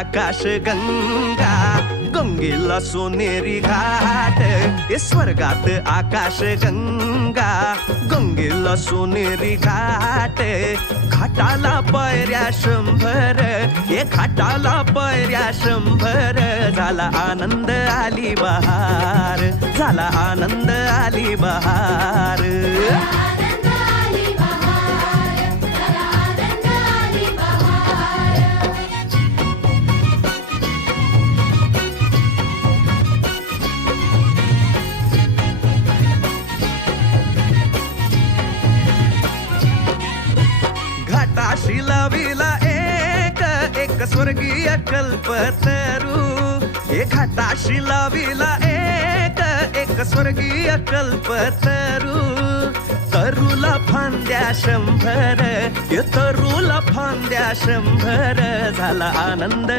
आकाश गंगा, गंगेला सोनेरी घाट. हे स्वर्गात आकाश गंगा, गंगेला सोनेरी घाट. घाटाला पायऱ्या 100, हे घाटाला पायऱ्या 100. झाला आनंद आली बहार, झाला आनंद आली बहार. घाटाशी लाविला एक स्वर्गीय कल्पतरू. हे घाटाशी लाविला एक स्वर्गीय कल्पतरू. तरूला फांद्या 100, हे तरूला फांद्या 100. झाला आनंद